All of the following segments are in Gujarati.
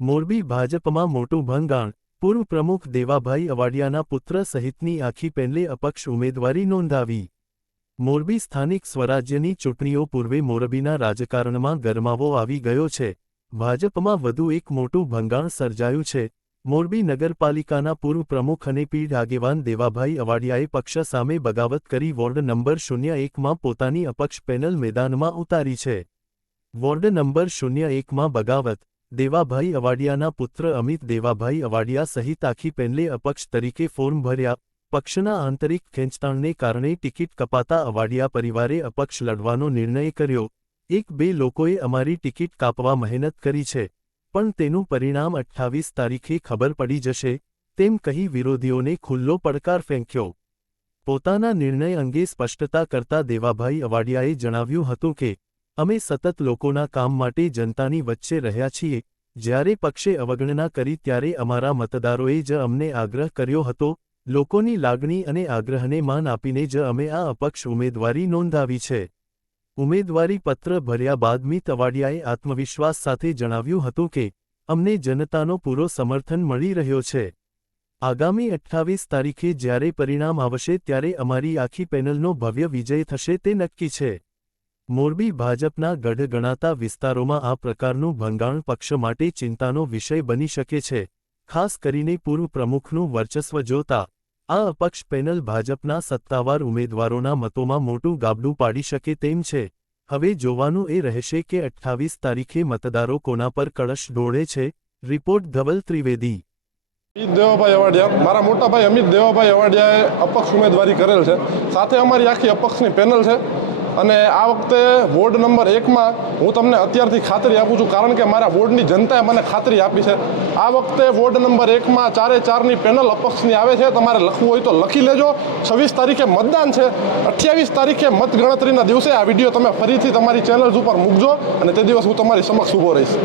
મોરબી ભાજપમાં મોટું ભંગાણ. પૂર્વ પ્રમુખ દેવાભાઈ અવાડિયાના પુત્ર સહિતની આખી પેનલે અપક્ષ ઉમેદવારી નોંધાવી. મોરબી સ્થાનિક સ્વરાજ્યની ચૂંટણીઓ પૂર્વે મોરબીના રાજકારણમાં ગરમાવો આવી ગયો છે. ભાજપમાં વધુ એક મોટું ભંગાણ સર્જાયું છે. મોરબી નગરપાલિકાના પૂર્વ પ્રમુખ અને પીઢ આગેવાન દેવાભાઈ અવાડિયાએ પક્ષ સામે બગાવત કરી વોર્ડ નંબર 01માં પોતાની અપક્ષ પેનલ મેદાનમાં ઉતારી છે. Ward number 01માં બગાવત. દેવાભાઈ અવાડિયાના પુત્ર અમિત દેવાભાઈ અવાડિયા સહિત આખી પેનલે અપક્ષ તરીકે ફોર્મ ભર્યા. પક્ષના આંતરિક ખેંચતાણને કારણે ટિકિટ કપાતા અવાડિયા પરિવારે અપક્ષ લડવાનો નિર્ણય કર્યો. 1-2 લોકોએ અમારી ટિકિટ કાપવા મહેનત કરી છે, પણ તેનું પરિણામ 28 તારીખે ખબર પડી જશે, તેમ કહી વિરોધીઓને ખુલ્લો પડકાર ફેંક્યો. પોતાના નિર્ણય અંગે સ્પષ્ટતા કરતા દેવાભાઈ અવાડિયાએ જણાવ્યું હતું કે, અમે સતત લોકોના કામ માટે જનતાની વચ્ચે રહ્યા છીએ. જ્યારે પક્ષે અવગણના કરી ત્યારે અમારા મતદારોએ જ અમને આગ્રહ કર્યો હતો. લોકોની લાગણી અને આગ્રહને માન આપીને જ અમે આ અપક્ષ ઉમેદવારી નોંધાવી છે. ઉમેદવારી પત્ર ભર્યા બાદ મિત અવાડિયાએ આત્મવિશ્વાસ સાથે જણાવ્યું હતું કે, અમને જનતાનો પૂરો સમર્થન મળી રહ્યો છે. આગામી 28 તારીખે જ્યારે પરિણામ આવશે ત્યારે અમારી આખી પેનલનો ભવ્ય વિજય થશે તે નક્કી છે. મોરબી ભાજપના ગઢ ગણાતા વિસ્તારોમાં આ પ્રકારનું ભંગાણ પક્ષ માટે ચિંતાનો વિષય બની શકે છે. ખાસ કરીને પૂર્વ પ્રમુખનું વર્ચસ્વ જોતા આ અપક્ષ પેનલ ભાજપના સત્તાવાર ઉમેદવારોના મતોમાં મોટું ગાબડું પાડી શકે તેમ છે. હવે જોવાનું એ રહેશે કે 28 તારીખે મતદારો કોના પર કળશ ઢોળે છે. રિપોર્ટ ધવલ ત્રિવેદી. દેવાભાઈ અવાડિયા, મારા મોટા ભાઈ અમિત દેવાભાઈ અવાડિયાએ અપક્ષ ઉમેદવારી કરેલ છે. સાથે અમારી આખી અપક્ષની પેનલ છે. અને આ વખતે વોર્ડ નંબર 1માં હું તમને અત્યારથી ખાતરી આપું છું, કારણ કે મારા વોર્ડની જનતાએ મને ખાતરી આપી છે. આ વખતે વોર્ડ નંબર 1માં 4-4ની પેનલ અપક્ષની આવે છે. તમારે લખવું હોય તો લખી લેજો. 26 તારીખે મતદાન છે. 28 તારીખે મતગણતરીના દિવસે આ વિડીયો તમે ફરીથી તમારી ચેનલ્સ ઉપર મૂકજો અને તે દિવસ હું તમારી સમક્ષ ઊભો રહીશ.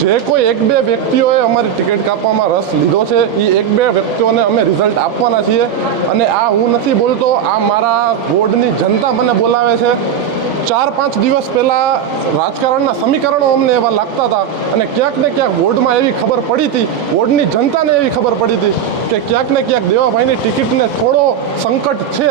જે કોઈ 1-2 વ્યક્તિઓએ અમારી ટિકિટ કાપવામાં રસ લીધો છે, એ 1-2 વ્યક્તિઓને અમે રિઝલ્ટ આપવાના છીએ. અને આ હું નથી બોલતો, આ મારા વોર્ડની જનતા મને બોલાવે છે. 4-5 દિવસ પહેલાં રાજકારણના સમીકરણો અમને એવા લાગતા હતા અને ક્યાંક ને ક્યાંક વોર્ડમાં એવી ખબર પડી હતી, વોર્ડની જનતાને એવી ખબર પડી હતી કે ક્યાંક ને ક્યાંક દેવાભાઈની ટિકિટને થોડો સંકટ છે.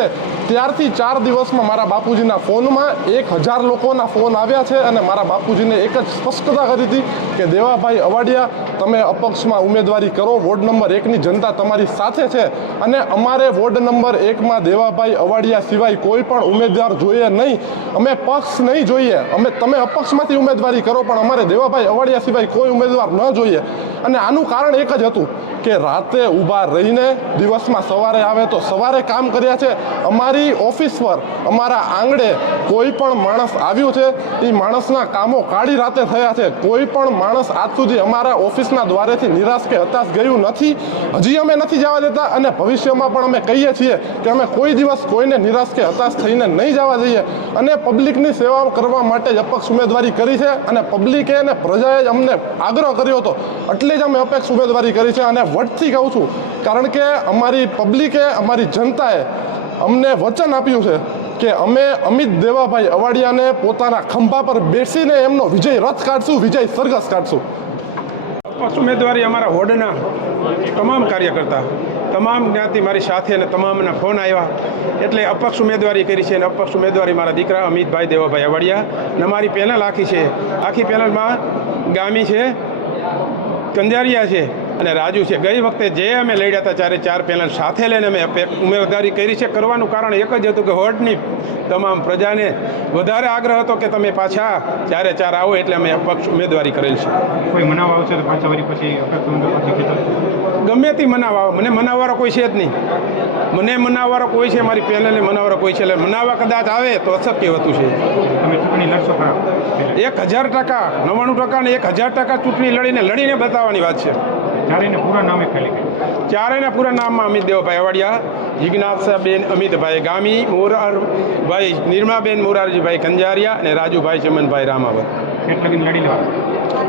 ત્યારથી 4 દિવસમાં મારા બાપુજીના ફોનમાં 1000 લોકોના ફોન આવ્યા છે અને મારા બાપુજીને એક જ સ્પષ્ટતા કરી હતી કે દેવાભાઈ અવાડિયા, તમે અપક્ષમાં ઉમેદવારી કરો. વોર્ડ નંબર 1ની જનતા તમારી સાથે છે અને અમારે વોર્ડ નંબર 1માં દેવાભાઈ અવાડિયા સિવાય કોઈ પણ ઉમેદવાર જોઈએ નહીં. અમે પક્ષ નહીં જોઈએ. તમે અપક્ષમાંથી ઉમેદવારી કરો, પણ અમારે દેવાભાઈ અવાડિયા સિવાય કોઈ ઉમેદવાર ન જોઈએ. અને આનું કારણ એક જ હતું કે રાતે ઊભા રહીને દિવસમાં સવારે આવે તો સવારે કામ કર્યા છે. અમારી ઓફિસ પર, અમારા આંગણે કોઈ પણ માણસ આવ્યું છે, એ માણસના કામો કાળી રાતે થયા છે. કોઈ પણ માણસ આજ સુધી અમારા ઓફિસના દ્વારેથી નિરાશ કે હતાશ ગયું નથી. હજી અમે નથી જવા દેતા અને ભવિષ્યમાં પણ અમે કહીએ છીએ કે અમે કોઈ દિવસ કોઈને નિરાશ કે હતાશ થઈને નહીં જવા દઈએ. અને પબ્લિકની સેવા કરવા માટે જ અપક્ષ ઉમેદવારી કરી છે અને પબ્લિકે અને પ્રજાએ જ અમને આગ્રહ કર્યો હતો, એટલે જ અમે અપક્ષ ઉમેદવારી કરી છે. અને વટથી કહું છું, કારણ કે અમારી પબ્લિકે, અમારી જનતાએ અમને વચન આપ્યું છે કે અમે અમિત દેવાભાઈ અવાડિયાને પોતાના ખંભા પર બેસીને એમનો વિજય રથ કાઢશું, વિજય સરઘસ કાઢશું. અપક્ષ ઉમેદવારી અમારા વોર્ડના તમામ કાર્યકર્તા, તમામ જ્ઞાતિ મારી સાથે અને તમામના ફોન આવ્યા એટલે અપક્ષ ઉમેદવારી કરી છે. અને અપક્ષ ઉમેદવારી મારા દીકરા અમિતભાઈ દેવાભાઈ અવાડિયા અને અમારી પેનલ આખી છે. આખી પેનલમાં ગામી છે, કંજારિયા છે અને રાજુ છે. ગઈ વખતે જે અમે લડ્યા હતા 4 પેનલ સાથે લઈને અમે ઉમેદવારી કરી છે. કરવાનું કારણ એક જ હતું કે વોર્ડની તમામ પ્રજાને વધારે આગ્રહ હતો કે તમે પાછા 4-4 આવો, એટલે અમે અપક્ષ ઉમેદવારી કરેલ છે. કોઈ મનાવ આવશે તો પાછા વળી પછી ગમે તે મનાવવા, મને મનાવવાળો કોઈ છે જ નહીં. મને મનાવવાળો કોઈ છે, મારી પેનલને મનાવવાળો કોઈ છે. એટલે મનાવવા કદાચ આવે તો અશક્ય હતું છે. તમે ચૂંટણી લડશો ખરા? 1000%, 99% ને 1000% ચૂંટણી લડીને બતાવવાની વાત છે. ચારેયના પૂરા નામે ખાલી ચારેયના પૂરા નામમાં અમિત દેવાભાઈ અવાડિયા, જિજ્ઞાસાબેન અમિતભાઈ ગામી, મોરારભાઈ નિર્માબેન મોરારજીભાઈ કંજારિયા અને રાજુભાઈ ચમનભાઈ રામાવત. કેટલા લડી લેવા?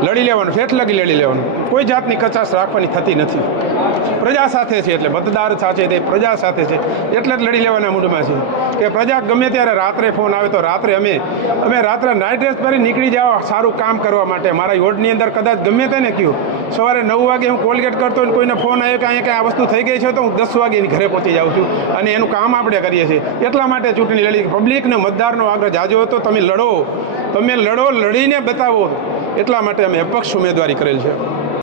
લડી લેવાનું, ઠેઠ લગી લડી લેવાનું, કોઈ જાતની કચાશ રાખવાની થતી નથી. પ્રજા સાથે છે એટલે મતદાર સાથે તે પ્રજા સાથે છે એટલે જ લડી લેવાના મૂડમાં છે કે પ્રજા ગમે ત્યારે રાત્રે ફોન આવે તો રાત્રે અમે રાત્રે નાઇટ ડ્રેસ પહેરી નીકળી જાવ સારું કામ કરવા માટે. મારા યોર્ડની અંદર કદાચ ગમે તેને કહ્યું સવારે 9 વાગે હું કોલગેટ કરતો હોય કોઈને ફોન આવ્યો કે અહીંયા કંઈ આ વસ્તુ થઈ ગઈ છે તો હું 10 વાગે એની ઘરે પહોંચી જાઉં છું અને એનું કામ આપણે કરીએ છીએ. એટલા માટે ચૂંટણી લડી. પબ્લિકને મતદારનો આગ્રહ જાજો હતો, તમે લડો, લડીને બતાવો. એટલા માટે અમે અપક્ષ ઉમેદવારી કરેલ છે.